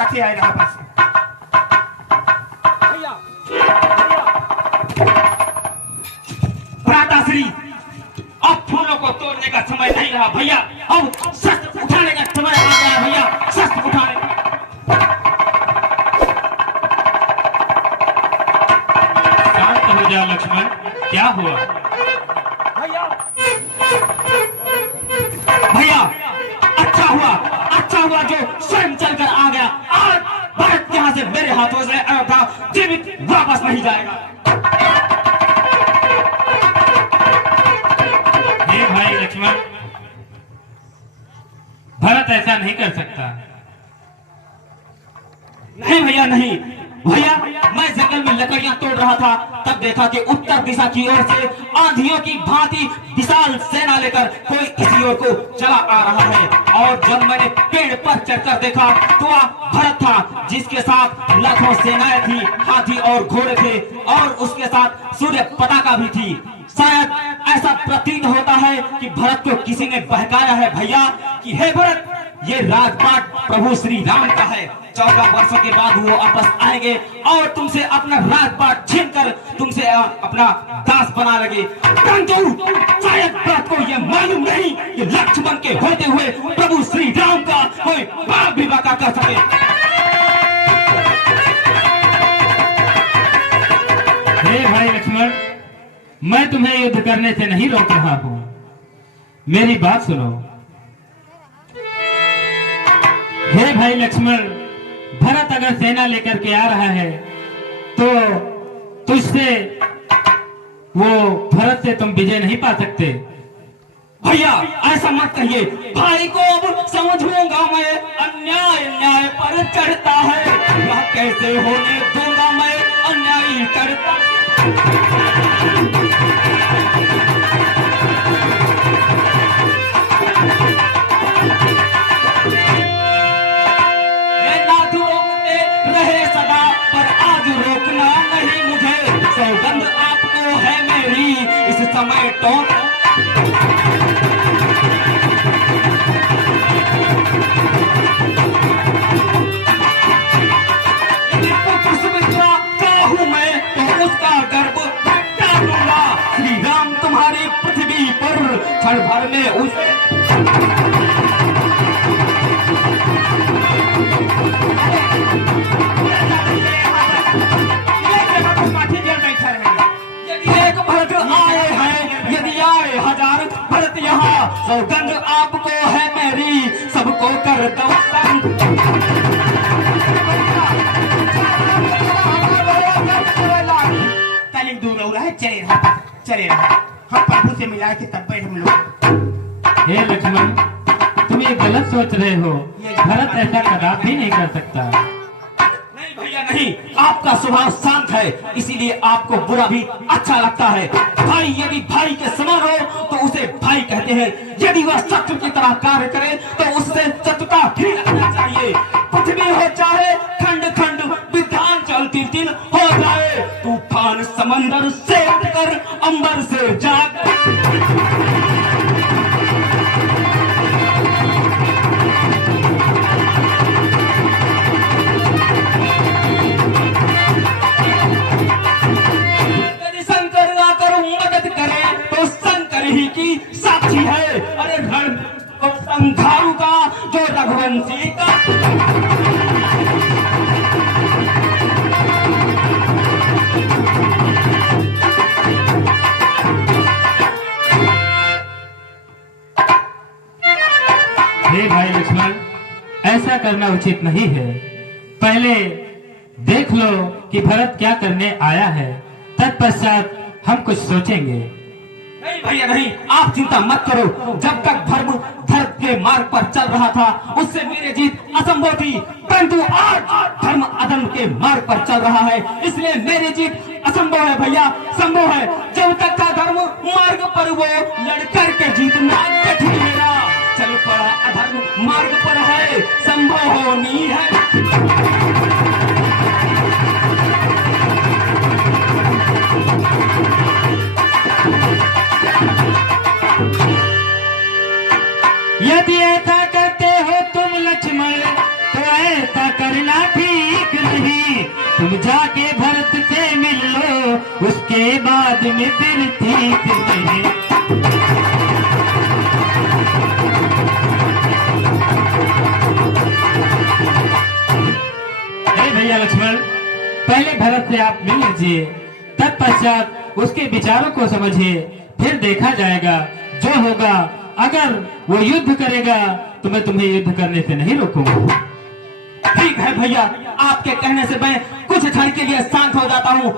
साथे आए रहा बस भैया भ्राताश्री, अब फूलों को तोड़ने का समय नहीं रहा भैया, अब शस्त्र उठाने का समय आ गया भैया, शस्त्र उठाने का। शांत हो जा लक्ष्मण, क्या हुआ? भैया अच्छा हुआ जो स्वयं चलकर आ गया। आज भरत यहाँ से मेरे हाथों से अयोध्या जीवित वापस नहीं जाएगा। हे भाई लक्ष्मण, भरत ऐसा नहीं कर सकता। नहीं भैया नहीं, भैया मैं जंगल में लकड़ियां तोड़ रहा था, तब देखा कि उत्तर दिशा की ओर से आंधियों की भांति विशाल सेना लेकर कोई किसी ओर को चला आ रहा है। और जब मैंने पेड़ पर चढ़कर देखा तो वह भरत था, जिसके साथ लाखों सेनाएं थी, हाथी और घोड़े थे, और उसके साथ सूर्य पताका भी थी। शायद ऐसा प्रतीत होता है कि भरत को किसी ने बहकाया है भैया कि हे भरत, ये राजपाट प्रभु श्री राम का है, 14 वर्षों के बाद वो वापस आएंगे और तुमसे अपना राजपाट छीनकर तुमसे अपना दास बना लगे। परंतु शायद भरत को ये मालूम नहीं कि लक्ष्मण के होते हुए प्रभु श्री राम का कोई बाप भी बाका कर सके। हे भाई लक्ष्मण, मैं तुम्हें युद्ध करने से नहीं रोक रहा हूं, मेरी बात सुनो। हे भाई लक्ष्मण, भरत अगर सेना लेकर के आ रहा है तो तुझसे वो भरत से तुम विजय नहीं पा सकते। भैया ऐसा मत कहिए, भाई को अब समझूंगा मैं, अन्याय न्याय पर चढ़ता है, वह कैसे होने दूंगा मैं, अन्याय करता। रहे सदा पर आज रोकना नहीं मुझे, सौगंध आपको है मेरी इस समय टोक। पुष्पमित्रा का हूँ मैं तो उसका गर्व हटा दूंगा, श्री राम तुम्हारी पृथ्वी पर क्षण भर में उसे। भरत यहाँ सौगंध आपको है मेरी, सबको कर दो तालिक दूर हो रहा है, चले रहा हम प्रभु से मिला के तब हम लोग। हे लक्ष्मण, तुम ये गलत सोच रहे हो, भरत ऐसा कदापि नहीं कर सकता। भैया नहीं, आपका स्वभाव शांत है, इसीलिए आपको बुरा भी अच्छा लगता है। भाई यदि भाई के समान हो तो उसे भाई कहते हैं, यदि वह शत्रु की तरह कार्य करे तो उससे शत्रुता भी रखना चाहिए। पृथ्वी हो चाहे खंड खंड, विध्यांचल तीन हो जाए, तूफान समंदर से उठकर अंबर से जाग। साक्षी है, अरे रण संघारू का जो रघुवंशी का। हे भाई लक्ष्मण, ऐसा करना उचित नहीं है। पहले देख लो कि भरत क्या करने आया है, तत्पश्चात हम कुछ सोचेंगे। नहीं भैया नहीं, आप चिंता मत करो। जब तक धर्म के मार्ग पर चल रहा था उससे मेरी जीत असंभव थी, परंतु आज धर्म अधर्म के मार्ग पर चल रहा है, इसलिए मेरी जीत असंभव है भैया, संभव है। जब तक का धर्म मार्ग पर वो लड़कर के जीतना कठिन मेरा, चल पड़ा अधर्म मार्ग पर है, संभव होनी है। यदि ऐसा करते हो तुम लक्ष्मण तो ऐसा करना तुम जाके भरत से मिल लो, उसके बाद में फिर ठीक नहीं। अरे भैया लक्ष्मण, पहले भरत से आप मिल लीजिए, तत्पश्चात उसके विचारों को समझिए, फिर देखा जाएगा जो होगा। अगर वो युद्ध करेगा तो मैं तुम्हें युद्ध करने से नहीं रोकूंगा। ठीक है भैया, आपके कहने से मैं कुछ क्षण के लिए शांत हो जाता हूँ।